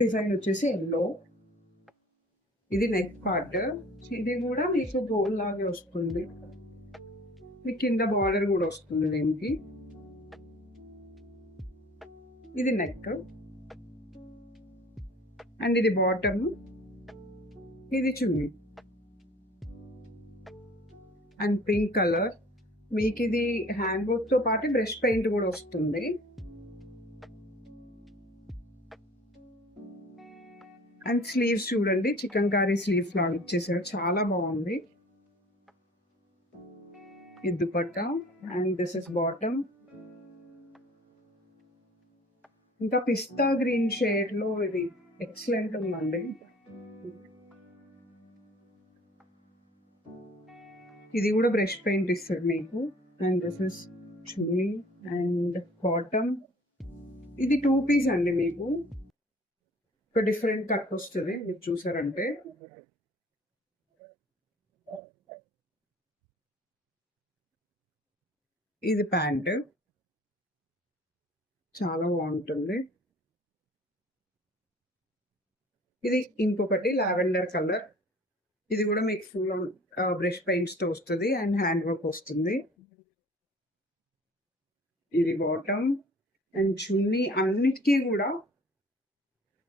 Design వచ్చేసి yellow. ఇది neck part. ఇది కూడా మీకు గోల్డ్ లాగే వస్తుంది. మీకు కింద బార్డర్ కూడా వస్తుంది దీనికి. ఇది నెక్ అండ్ ఇది బాటమ్. ఇది చున్నీ అండ్ పింక్ కలర్. మీకు ఇది హ్యాండ్ వర్క్తో పాటు బ్రష్ పెయింట్ కూడా వస్తుంది. అండ్ స్లీవ్స్ చూడండి, చికెన్ కర్రీ స్లీవ్స్ లాగా ఇచ్చేసారు, చాలా బాగుంది. ఇది dupatta and this is bottom. ఇంకా పిస్తా గ్రీన్ షేడ్ లో ఇది ఎక్సలెంట్ ఉందండి. ఇది కూడా బ్రష్ పెయింట్ ఇస్తుంది మీకు. And this is chunni and bottom. ఇది 2 పీస్ అండి. మీకు ఒక డిఫరెంట్ కట్ వస్తుంది మీరు చూసారంటే. ఇది ప్యాంట్, చాలా బాగుంటుంది. ఇది ఇంకొకటి లావెండర్ కలర్. ఇది కూడా మీకు ఫుల్ బ్రష్ పెయింట్స్తో వస్తుంది అండ్ హ్యాండ్ వర్క్ వస్తుంది. ఇది బాటమ్ అండ్ చున్నీ. అన్నిటికీ కూడా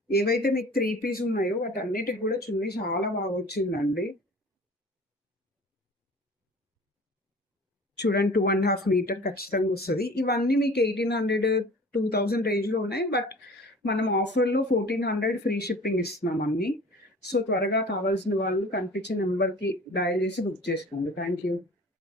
ఏవైతే మీకు 3 పీస్ ఉన్నాయో వాటన్నిటికి కూడా చున్నీ చాలా బాగా వచ్చిందండి. చూడండి, 2.5 మీటర్ ఖచ్చితంగా వస్తుంది. ఇవన్నీ మీకు 1800, 2000 రేంజ్లో ఉన్నాయి. బట్ మనం ఆఫర్లో 1400 ఫ్రీ షిప్పింగ్ ఇస్తున్నాం అన్నీ. సో త్వరగా కావాల్సిన వాళ్ళు కనిపించే నెంబర్కి డయల్ చేసి బుక్ చేసుకోండి. Thank you.